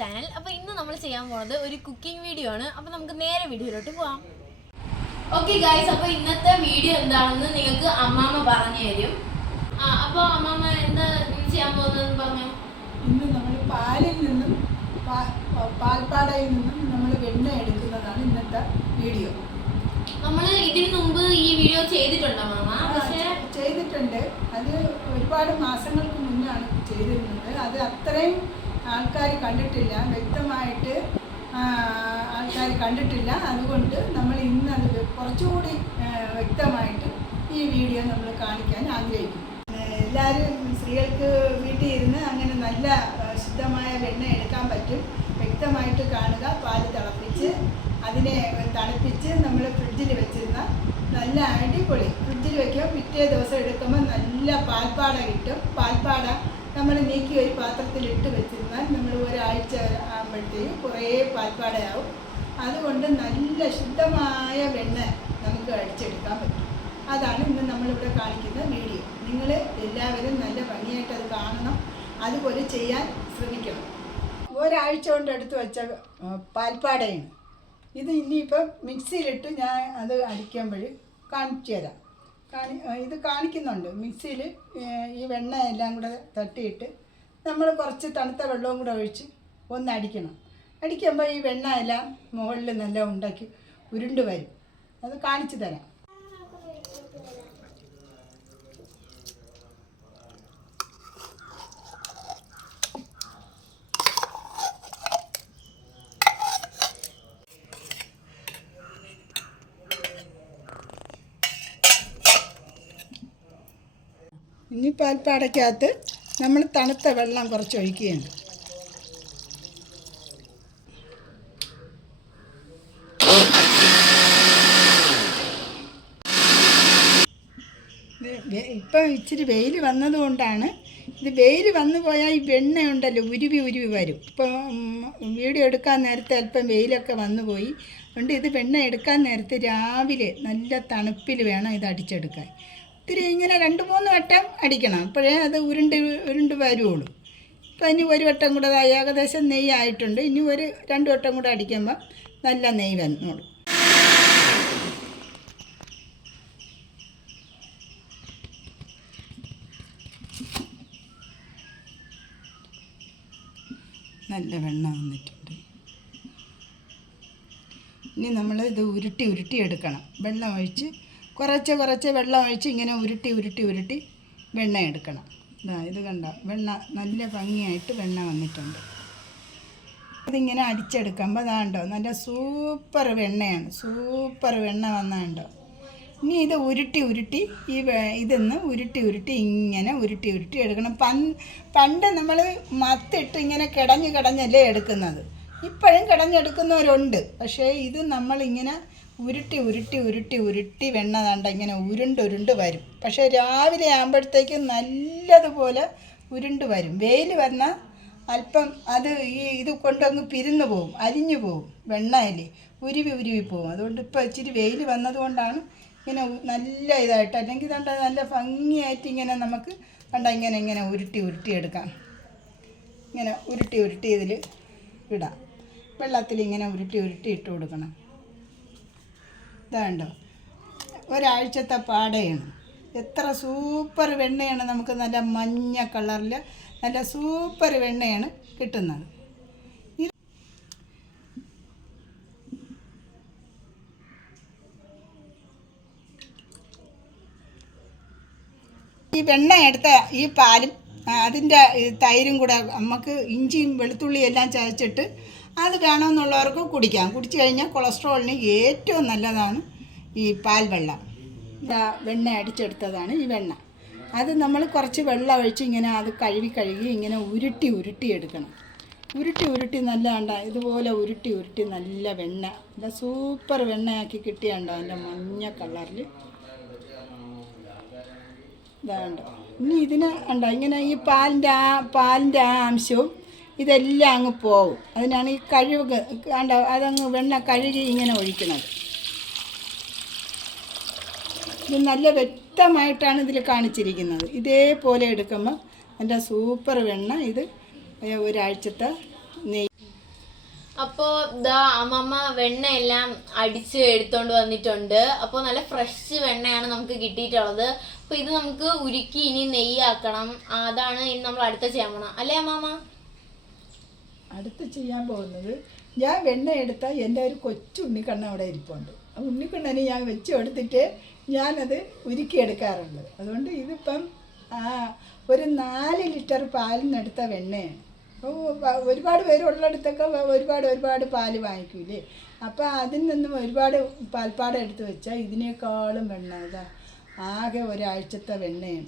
Channel. അപ്പോൾ ഇന്ന് നമ്മൾ ചെയ്യാൻ പോകുന്നത് ഒരു കുക്കിംഗ് വീഡിയോ ആണ്. അപ്പോൾ നമുക്ക് നേരെ വീഡിയോയിലോട്ട് പോകാം. ഓക്കെ ഗൈസ്, അപ്പോൾ ഇന്നത്തെ വീഡിയോ എന്താണെന്ന് നിങ്ങൾക്ക് അമ്മാമ്മ പറഞ്ഞു തരും. അപ്പോൾ അമ്മാമ്മ എന്താ ചെയ്യാൻ പോകുന്നതെന്ന് പറഞ്ഞു. ഇന്ന് നമ്മൾ പാലിൽ നിന്നും പാൽപ്പാടയിൽ നിന്നും നമ്മൾ വെണ്ണ എടുക്കുന്നതാണ് ഇന്നത്തെ വീഡിയോ. നമ്മൾ ഇതിനു മുമ്പ് ഈ വീഡിയോ ചെയ്തിട്ടുണ്ടോ മാമ? പക്ഷേ ചെയ്തിട്ടുണ്ട്. അത് ഒരുപാട് മാസങ്ങൾക്ക് മുന്നാണ് ചെയ്തിരുന്നത്. അത് അത്രയും ആൾക്കാർ കണ്ടിട്ടില്ല, വ്യക്തമായിട്ട് ആൾക്കാർ കണ്ടിട്ടില്ല. അതുകൊണ്ട് നമ്മൾ ഇന്ന് അത് കുറച്ചുകൂടി വ്യക്തമായിട്ട് ഈ വീഡിയോ നമ്മൾ കാണിക്കാൻ ആഗ്രഹിക്കും. എല്ലാവരും സ്ത്രീകൾക്ക് വീട്ടിൽ ഇരുന്ന് അങ്ങനെ നല്ല ശുദ്ധമായ വെണ്ണ എടുക്കാൻ പറ്റും. വ്യക്തമായിട്ട് കാണുക. പാല് തിളപ്പിച്ച് അതിനെ തണുപ്പിച്ച് നമ്മൾ ഫ്രിഡ്ജിൽ വെച്ചിരുന്ന നല്ല അടിപൊളി, ഫ്രിഡ്ജിൽ വയ്ക്കുമ്പോൾ പിറ്റേ ദിവസം എടുക്കുമ്പോൾ നല്ല പാൽപ്പാട കിട്ടും. പാൽപ്പാട നമ്മൾ നീക്കി ഒരു പാത്രത്തിലിട്ട് വെച്ചിരുന്നാൽ നമ്മൾ ഒരാഴ്ച ആകുമ്പോഴത്തേക്കും കുറേ പാൽപ്പാടയാവും. അതുകൊണ്ട് നല്ല ശുദ്ധമായ വെണ്ണ നമുക്ക് അടിച്ചെടുക്കാൻ പറ്റും. അതാണ് ഇന്ന് നമ്മളിവിടെ കാണിക്കുന്ന വീഡിയോ. നിങ്ങൾ എല്ലാവരും നല്ല ഭംഗിയായിട്ട് അത് കാണണം, അതുപോലെ ചെയ്യാൻ ശ്രമിക്കണം. ഒരാഴ്ച കൊണ്ട് എടുത്ത് വെച്ച പാൽപ്പാടയാണ് ഇത്. ഇനിയിപ്പം മിക്സിയിലിട്ട് ഞാൻ അത് അടിക്കുമ്പോൾ കാണിച്ചു തരാം. ഇത് കാണിക്കുന്നുണ്ട്. മിക്സിയിൽ ഈ വെണ്ണ എല്ലാം കൂടെ തട്ടിയിട്ട് നമ്മൾ കുറച്ച് തണുത്ത വെള്ളവും കൂടെ ഒഴിച്ച് ഒന്ന് അടിക്കണം. അടിക്കുമ്പോൾ ഈ വെണ്ണ എല്ലാം മുകളിൽ നല്ല ഉണ്ടാക്കി ഉരുണ്ട് വരും. അത് കാണിച്ചു തരാം. ഇനി പാൽപ്പാടയ്ക്കകത്ത് നമ്മൾ തണുത്ത വെള്ളം കുറച്ച് ഒഴിക്കുകയാണ്. ഇപ്പം ഇച്ചിരി വെയിൽ വന്നതുകൊണ്ടാണ്. ഇത് വെയിൽ വന്നു പോയാൽ ഈ വെണ്ണയുണ്ടല്ലോ ഉരുവി വരും. ഇപ്പം വീഡിയോ എടുക്കാൻ നേരത്തെ അല്പം വെയിലൊക്കെ വന്നു പോയി. അതുകൊണ്ട് ഇത് വെണ്ണ എടുക്കാൻ നേരത്തെ രാവിലെ നല്ല തണുപ്പിൽ വേണം ഇത് അടിച്ചെടുക്കാൻ. ഇത്തിരി ഇങ്ങനെ 2-3 വട്ടം അടിക്കണം, അപ്പോഴേ അത് ഉരുണ്ട് വരുള്ളൂ. ഇപ്പം ഇനി ഒരു വട്ടം കൂടെ ഏകദേശം നെയ്യ് ആയിട്ടുണ്ട്. ഇനി ഒരു 2 വട്ടം കൂടെ അടിക്കുമ്പോൾ നല്ല നെയ്യ് വന്നോളൂ. നല്ല വെണ്ണ വന്നിട്ടുണ്ട്. ഇനി നമ്മൾ ഇത് ഉരുട്ടി എടുക്കണം. വെള്ളം ഒഴിച്ച് കുറച്ച് വെള്ളം ഒഴിച്ച് ഇങ്ങനെ ഉരുട്ടി വെണ്ണ എടുക്കണം. ഇത് കണ്ട വെണ്ണ നല്ല ഭംഗിയായിട്ട് വെണ്ണ വന്നിട്ടുണ്ട്. ഇതിങ്ങനെ അടിച്ചെടുക്കുമ്പോൾ അതാണ്ടോ നല്ല സൂപ്പർ വെണ്ണയാണ്. സൂപ്പർ വെണ്ണ വന്നാണ്ടോ. ഇനി ഇത് ഉരുട്ടി ഇതൊന്ന് ഉരുട്ടി ഇങ്ങനെ ഉരുട്ടി എടുക്കണം. പണ്ട് നമ്മൾ മത്തിട്ട് ഇങ്ങനെ കിടഞ്ഞല്ലേ എടുക്കുന്നത്. ഇപ്പോഴും കിടഞ്ഞെടുക്കുന്നവരുണ്ട്. പക്ഷേ ഇത് നമ്മളിങ്ങനെ ഉരുട്ടി വെണ്ണ കണ്ട ഇങ്ങനെ ഉരുണ്ട് വരും. പക്ഷേ രാവിലെ ആകുമ്പോഴത്തേക്കും നല്ലതുപോലെ ഉരുണ്ട് വരും. വെയിൽ വന്നാൽ അല്പം അത് ഇത് കൊണ്ടങ്ങ് പിരിഞ്ഞു പോവും, അരിഞ്ഞു പോവും. വെണ്ണയല്ലേ ഉരുവി പോവും. അതുകൊണ്ട് ഇപ്പോൾ ഇച്ചിരി വെയിൽ വന്നതുകൊണ്ടാണ് ഇങ്ങനെ നല്ല ഇതായിട്ട്. അല്ലെങ്കിൽ കണ്ട നല്ല ഭംഗിയായിട്ട് ഇങ്ങനെ നമുക്ക് കണ്ട ഇങ്ങനെ ഉരുട്ടി എടുക്കാം. ഇങ്ങനെ ഉരുട്ടി ഇതിൽ ഇടാം. വെള്ളത്തിൽ ഇങ്ങനെ ഉരുട്ടി ഇട്ട് കൊടുക്കണം. ഇതാണ്ടോ ഒരാഴ്ചത്തെ പാടയാണ്. എത്ര സൂപ്പർ വെണ്ണയാണ് നമുക്ക് നല്ല മഞ്ഞ കളറിൽ നല്ല സൂപ്പർ വെണ്ണയാണ് കിട്ടുന്നത്. ഈ വെണ്ണ എടുത്ത ഈ പാലും അതിൻ്റെ തൈരും കൂടെ നമുക്ക് ഇഞ്ചിയും വെളുത്തുള്ളിയും എല്ലാം ചതച്ചിട്ട് അത് വേണമെന്നുള്ളവർക്ക് കുടിക്കാം. കുടിച്ചു കഴിഞ്ഞാൽ കൊളസ്ട്രോളിന് ഏറ്റവും നല്ലതാണ് ഈ പാൽ വെള്ളം. വെണ്ണ അടിച്ചെടുത്തതാണ് ഈ വെണ്ണ. അത് നമ്മൾ കുറച്ച് വെള്ളം ഒഴിച്ച് ഇങ്ങനെ അത് കഴുകി ഇങ്ങനെ ഉരുട്ടി എടുക്കണം. ഉരുട്ടി നല്ല കണ്ട ഇതുപോലെ ഉരുട്ടി നല്ല വെണ്ണ, നല്ല സൂപ്പർ വെണ്ണയാക്കി കിട്ടിയുണ്ടോ നല്ല മഞ്ഞ കളറിൽ. ഇതാണ്ടോ. ഇനി ഇതിന് ഉണ്ടോ ഇങ്ങനെ ഈ പാലിൻ്റെ അംശവും ഇതെല്ലാം അങ്ങ് പോവും. അതിനാണ് ഈ കഴുക് കണ്ടോ അതങ്ങ് വെണ്ണ കഴുകി ഇങ്ങനെ ഒഴിക്കുന്നത്. ഇത് നല്ല വ്യക്തമായിട്ടാണ് ഇതിൽ കാണിച്ചിരിക്കുന്നത്. ഇതേപോലെ എടുക്കുമ്പോൾ നല്ല സൂപ്പർ വെണ്ണ. ഇത് ഒരാഴ്ചത്തെ നെയ്യ് അപ്പോൾ ഇതാ അമ്മമ്മ വെണ്ണയെല്ലാം അടിച്ച് എടുത്തോണ്ട് വന്നിട്ടുണ്ട്. അപ്പോൾ നല്ല ഫ്രഷ് വെണ്ണയാണ് നമുക്ക് കിട്ടിയിട്ടുള്ളത്. അപ്പോൾ ഇത് നമുക്ക് ഉരുക്കി ഇനി നെയ്യാക്കണം. അതാണ് ഇനി നമ്മൾ അടുത്ത ചെയ്യാൻ പോണം അല്ലേ അമ്മമ്മ? അടുത്ത് ചെയ്യാൻ പോകുന്നത്, ഞാൻ വെണ്ണ എടുത്താൽ എൻ്റെ ഒരു കൊച്ചു ഉണ്ണിക്കണ്ണ അവിടെ ഇരിപ്പുണ്ട്. ആ ഉണ്ണിക്കണ്ണനെ ഞാൻ വെച്ച് കൊടുത്തിട്ട് ഞാനത് ഉരുക്കിയെടുക്കാറുണ്ട്. അതുകൊണ്ട് ഇതിപ്പം ഒരു 4 ലിറ്റർ പാലിനെടുത്ത വെണ്ണയാണ്. ഒരുപാട് പേരുള്ളിടത്തൊക്കെ ഒരുപാട് പാല് വാങ്ങിക്കൂലേ. അപ്പോൾ അതിൽ നിന്നും ഒരുപാട് പാൽപ്പാടം എടുത്ത് വെച്ചാൽ ഇതിനേക്കാളും വെണ്ണ ഇതാ ആകെ ഒരാഴ്ചത്തെ വെണ്ണയും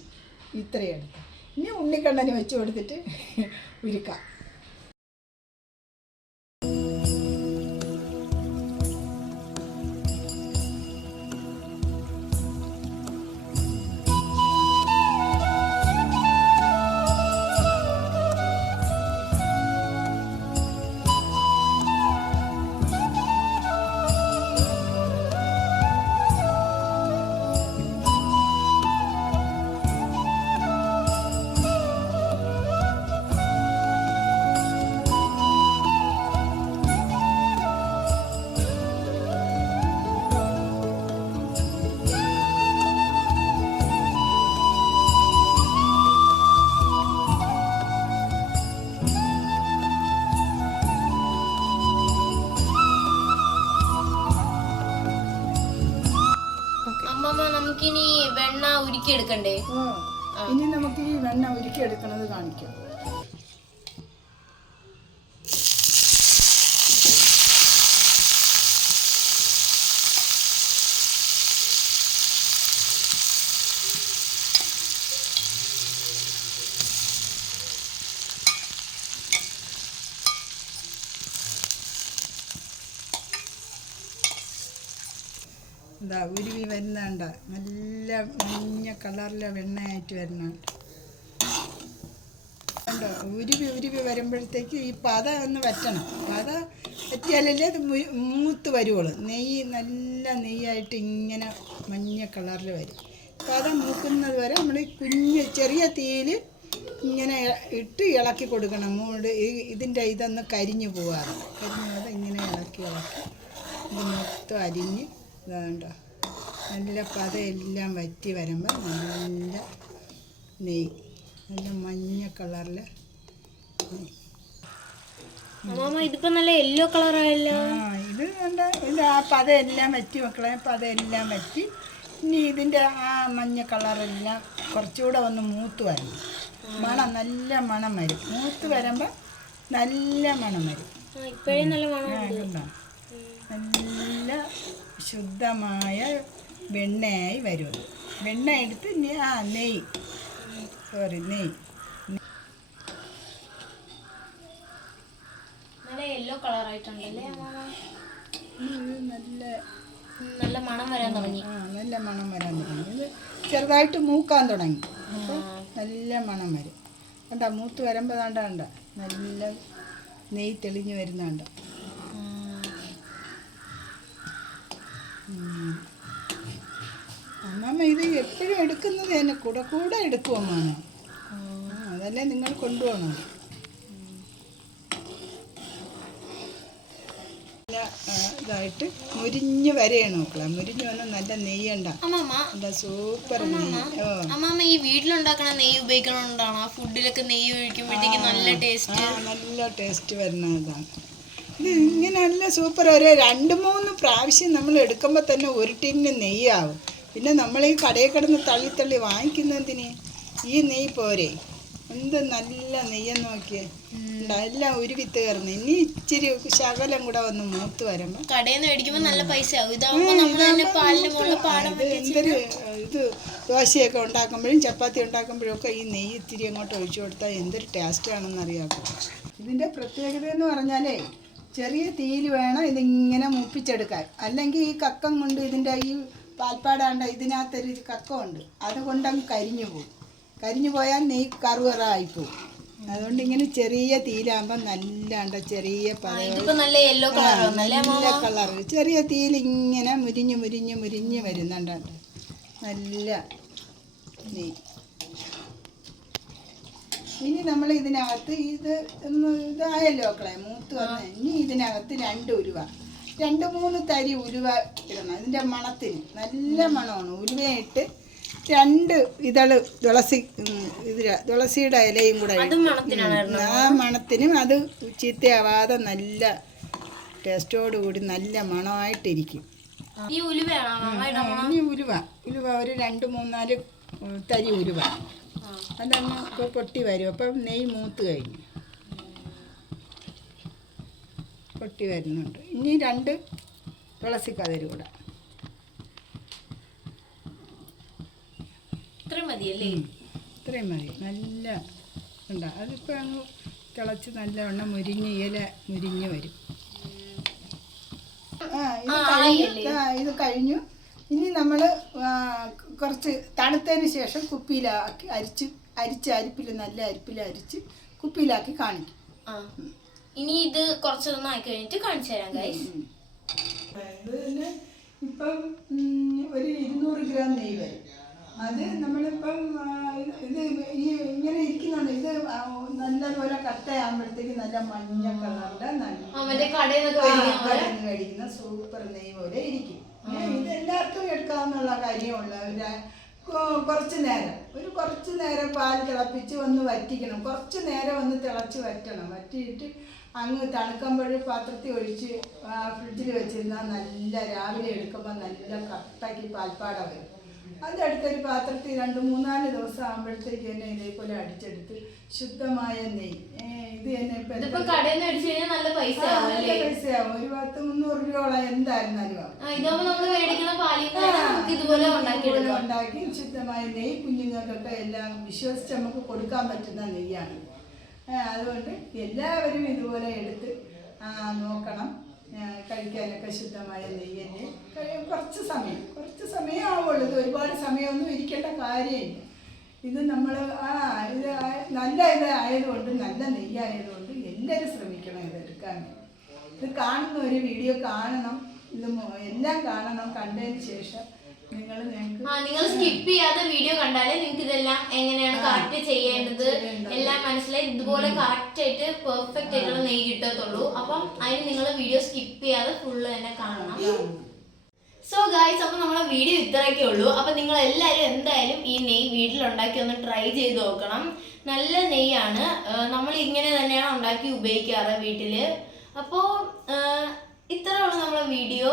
ഇത്രയും എടുത്ത് ഇനി ഉണ്ണിക്കണ്ണന് വെച്ച് കൊടുത്തിട്ട് ഉരുക്കാം. അമ്മമ്മ നമുക്കിനി വെണ്ണ ഉരുക്കിയെടുക്കണ്ടേ? ഇനി നമുക്ക് ഈ വെണ്ണ ഉരുക്കിയെടുക്കണത് കാണിക്കാം. എന്താ ഉരുവി വരുന്നുണ്ട്, നല്ല മഞ്ഞ കളറിലെ വെണ്ണയായിട്ട് വരുന്നുണ്ട്. ഉണ്ടോ ഉരുവി വരുമ്പോഴത്തേക്ക് ഈ പത ഒന്ന് വറ്റണം. പത വറ്റിയാലല്ലേ അത് മൂത്ത് വരുവുള്ളൂ. നല്ല നെയ്യായിട്ട് ഇങ്ങനെ മഞ്ഞ കളറിൽ വരും. പത മൂക്കുന്നത് വരെ നമ്മൾ ചെറിയ തീയിൽ ഇങ്ങനെ ഇട്ട് ഇളക്കി കൊടുക്കണം. ഇതിൻ്റെ ഇതൊന്ന് കരിഞ്ഞു പോകാതെ ഇങ്ങനെ ഇളക്കി ഇത് മൊത്തം അരിഞ്ഞ് ഇതാണ്ടോ നല്ല പതയെല്ലാം വറ്റി വരുമ്പോൾ നല്ല നെയ്യ്, നല്ല മഞ്ഞ കളറിൽ ഇതിപ്പോ നല്ല യെല്ലോ കളറായല്ലോ. ഇത് കണ്ട ഇതിൻ്റെ ആ പതയെല്ലാം വറ്റി മക്കളെ, പതയെല്ലാം വറ്റി. ഇനി ഇതിൻ്റെ ആ മഞ്ഞ കളറെല്ലാം കുറച്ചുകൂടെ ഒന്ന് മൂത്ത് വരണം. നല്ല മണം വരും. മൂത്ത് വരുമ്പോൾ നല്ല മണം വരും. ഇപ്പോഴേ നല്ല മണം. നല്ല ശുദ്ധമായ വെണ്ണയായി വരും. വെണ്ണ എടുത്ത് നെയ്യ് നല്ല യെല്ലോ കളറായിട്ടുണ്ടല്ലേ നല്ല മണം വരാൻ തുടങ്ങി. നല്ല മണം വരാൻ തുടങ്ങി. ഇത് ചെറുതായിട്ട് മൂക്കാൻ തുടങ്ങി. അപ്പോൾ നല്ല മണം വരും. കണ്ട മൂത്ത് വരുമ്പോൾ കണ്ട നല്ല നെയ്യ് തെളിഞ്ഞ് വരുന്നുണ്ട്. അമ്മമ്മ ഇത് എപ്പോഴും എടുക്കുന്നത് തന്നെ കൂടെ എടുക്കും അമ്മാമ്മ. അതല്ലേ നിങ്ങൾ കൊണ്ടുപോകണം. ഇതായിട്ട് മുരിഞ്ഞ് വരെയാണ് നോക്കളെ. മുരിഞ്ഞ് വന്നാൽ നല്ല നെയ്യണ്ട, നല്ല സൂപ്പർ നെയ്യ്. അമ്മാമ്മ ഈ വീട്ടിലുണ്ടാക്കണ നെയ്യ് ഉപയോഗിക്കണോണ്ടാണോ ഫുഡിലൊക്കെ നെയ്യ് ഒഴിക്കുമ്പോഴത്തേക്ക് നല്ല ടേസ്റ്റ് വരുന്നതാണ്. ഇത് ഇങ്ങനെ നല്ല സൂപ്പർ. ഒരു 2-3 പ്രാവശ്യം നമ്മൾ എടുക്കുമ്പോൾ തന്നെ ഒരു ടിന്ന് നെയ്യാവും. പിന്നെ നമ്മൾ ഈ കടയിൽ കിടന്ന് തള്ളി വാങ്ങിക്കുന്നതിന് ഈ നെയ്യ് പോരെ. എന്ത് നല്ല നെയ്യെന്ന് നോക്കിയേ. എല്ലാം ഉരുവിത്ത് കയറുന്നു. ഇനി ഇച്ചിരി ശകലം കൂടെ ഒന്ന് മൂത്ത് വരുമ്പോൾ കടയിൽ നിന്ന് മേടിക്കുമ്പോൾ നല്ല പൈസ ആവും. എന്തൊരു ഇത് ദോശയൊക്കെ ഉണ്ടാക്കുമ്പോഴും ചപ്പാത്തി ഉണ്ടാക്കുമ്പോഴും ഒക്കെ ഈ നെയ്യ് ഇത്തിരി അങ്ങോട്ട് ഒഴിച്ചു കൊടുത്താൽ എന്തൊരു ടേസ്റ്റാണെന്ന് അറിയാമോ. ഇതിൻ്റെ പ്രത്യേകത എന്ന് പറഞ്ഞാലേ ചെറിയ തീയിൽ വേണം ഇതിങ്ങനെ മൂപ്പിച്ചെടുക്കാൻ. അല്ലെങ്കിൽ ഈ കക്കം കൊണ്ട് ഇതിൻ്റെ ഈ പാൽപ്പാടാണ്ട് ഇതിനകത്തൊരു കക്കമുണ്ട്, അതുകൊണ്ടങ്ങ് കരിഞ്ഞു പോകും. കരിഞ്ഞു പോയാൽ നെയ്യ് കറുകറായിപ്പോവും. അതുകൊണ്ട് ഇങ്ങനെ ചെറിയ തീയിലാകുമ്പോൾ നല്ല ചെറിയ നല്ല യെല്ലോ കളർ ചെറിയ തീയിൽ ഇങ്ങനെ മുരിഞ്ഞ് വരുന്നുണ്ട്. നല്ല നെയ്യ് ഇനി നമ്മൾ ഇതിനകത്ത് ഇതായല്ലോ മക്കളെ മൂത്ത് വന്ന് ഇനി ഇതിനകത്ത് 2-3 തരി ഉലുവ ഇടണം. ഇതിൻ്റെ മണത്തിന് നല്ല മണമാണ്. ഉലുവയിട്ട് 2 ഇതള് തുളസിയുടെ ഇലയും കൂടെ ആ മണത്തിനും അത് ചീത്തയാവാതെ നല്ല ടേസ്റ്റോട് കൂടി നല്ല മണമായിട്ടിരിക്കും. ഈ ഉലുവ ഒരു 2-3-4 തരി ഉലുവ അതങ്ങ് ഇപ്പോൾ പൊട്ടി വരും. അപ്പം നെയ്യ് മൂത്ത് കഴിഞ്ഞു പൊട്ടി വരുന്നുണ്ട്. ഇനി 2 തുളസിക്കതിര് കൂടെ. ഇത്രയും മതിയല്ലേ? ഇത്രയും മതി. നല്ല ഉണ്ടാ അതിപ്പോൾ അങ്ങ് തിളച്ച് നല്ലവണ്ണം മുരിഞ്ഞ് വരും. ഇത് കഴിഞ്ഞു. ഇനി നമ്മൾ കുറച്ച് തണുത്തതിന് ശേഷം കുപ്പിയിലാക്കി അരിപ്പിൽ നല്ല അരിപ്പിൽ അരിച്ച് കുപ്പിയിലാക്കി കാണിക്കും. ഇനി ഇത് കുറച്ചൊന്നും ആയി കഴിഞ്ഞിട്ട് കാണിച്ചു തരാം ഗൈസ്. ഇതിന് ഇപ്പം ഒരു 200 ഗ്രാം നെയ്യ് വരും. അത് നമ്മളിപ്പം ഇത് ഇങ്ങനെ ഇരിക്കുന്നുണ്ട്. ഇത് നല്ലപോലെ കട്ടയാകുമ്പോഴത്തേക്ക് നല്ല മഞ്ഞ കളറിന്റെ കടയിൽ നിന്ന് മേടിക്കുന്ന സൂപ്പർ നെയ്യ് പോലെ ഇരിക്കും. ഇത് എല്ലാവർക്കും എടുക്കാവുന്നുള്ള കാര്യമുള്ള കുറച്ച് നേരം പാൽ തിളപ്പിച്ച് ഒന്ന് വറ്റിക്കണം. കുറച്ച് നേരം ഒന്ന് തിളച്ച് വറ്റണം. വറ്റിയിട്ട് അങ്ങ് തണുക്കുമ്പോൾ പാത്രത്തിൽ ഒഴിച്ച് ഫ്രിഡ്ജിൽ വെച്ചിരുന്നാൽ നല്ല രാവിലെ എടുക്കുമ്പോൾ നല്ല കട്ടയ്ക്ക് പാൽപ്പാട വരും. അതെടുത്തൊരു പാത്രത്തിൽ 2-3-4 ദിവസം ആകുമ്പോഴത്തേക്ക് തന്നെ ഇതേപോലെ അടിച്ചെടുത്ത് ശുദ്ധമായ നെയ്യ് ഇത് തന്നെ ഇപ്പം കടയിൽ നിന്ന് അടിച്ചു കഴിഞ്ഞാൽ നല്ല പൈസയാവും. ഒരു 100-300 രൂപയോളം എന്തായിരുന്നാലും ഉണ്ടാക്കി ശുദ്ധമായ നെയ്യ് കുഞ്ഞുങ്ങൾക്കൊക്കെ എല്ലാം വിശ്വസിച്ച് നമുക്ക് കൊടുക്കാൻ പറ്റുന്ന നെയ്യാണ്. അതുകൊണ്ട് എല്ലാവരും ഇതുപോലെ എടുത്ത് നോക്കണം. കഴിക്കാനൊക്കെ ശുദ്ധമായ നെയ്യ് കുറച്ച് സമയം ആവുള്ളൂ. ഇത് ഒരുപാട് സമയമൊന്നും ഇരിക്കേണ്ട കാര്യമില്ല. ഇത് നമ്മൾ ഇത് നല്ല ആയതുകൊണ്ട് നല്ല നെയ്യായതുകൊണ്ട് എല്ലാവരും ശ്രമിക്കണം ഇതെടുക്കാൻ. ഇത് കാണുന്ന ഒരു വീഡിയോ കാണണം. ഇത് എല്ലാം കാണണം. കണ്ടതിന് ശേഷം നിങ്ങൾ സ്കിപ്പ് ചെയ്യാതെ വീഡിയോ കണ്ടാലേ നിങ്ങൾക്ക് ഇതെല്ലാം എങ്ങനെയാണ് കറക്റ്റ് ചെയ്യേണ്ടത് എല്ലാം മനസ്സിലായി. ഇതുപോലെ കറക്റ്റ് ആയിട്ട് പെർഫെക്റ്റ് ആയിട്ടുള്ള നെയ്യ് കിട്ടത്തുള്ളൂ. അപ്പം അതിന് നിങ്ങൾ വീഡിയോ സ്കിപ്പ് ചെയ്യാതെ ഫുള്ള് തന്നെ കാണണം. സോ ഗൈസ്, അപ്പം നമ്മളെ വീഡിയോ ഇത്രയൊക്കെ ഉള്ളൂ. അപ്പം നിങ്ങൾ എല്ലാവരും എന്തായാലും ഈ നെയ്യ് വീട്ടിലുണ്ടാക്കി ഒന്ന് ട്രൈ ചെയ്ത് നോക്കണം. നല്ല നെയ്യാണ്. നമ്മൾ ഇങ്ങനെ തന്നെയാണ് ഉണ്ടാക്കി ഉപയോഗിക്കാറ് വീട്ടിൽ. അപ്പോൾ ഇത്രയാണ് നമ്മളെ വീഡിയോ.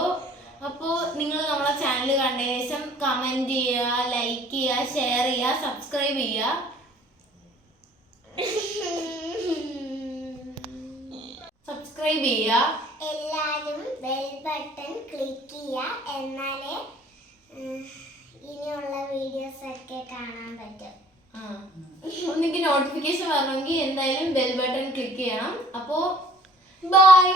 അപ്പോൾ നിങ്ങൾ നമ്മളെ ചാനൽ കണ്ട ശേഷം കമൻറ്റ് ചെയ്യുക, ലൈക്ക് ചെയ്യുക, ഷെയർ ചെയ്യുക, സബ്സ്ക്രൈബ് ചെയ്യുക. എല്ലാവരും ബെൽ ബട്ടൺ ക്ലിക്ക് ചെയ്യുക. എന്നാലേ ഇനിയുള്ള വീഡിയോസ് ഒക്കെ കാണാൻ പറ്റും. ഒന്നെങ്കിൽ നോട്ടിഫിക്കേഷൻ വരണമെങ്കിൽ എന്തായാലും ബെൽ ബട്ടൺ ക്ലിക്ക് ചെയ്യണം. അപ്പോൾ ബൈ.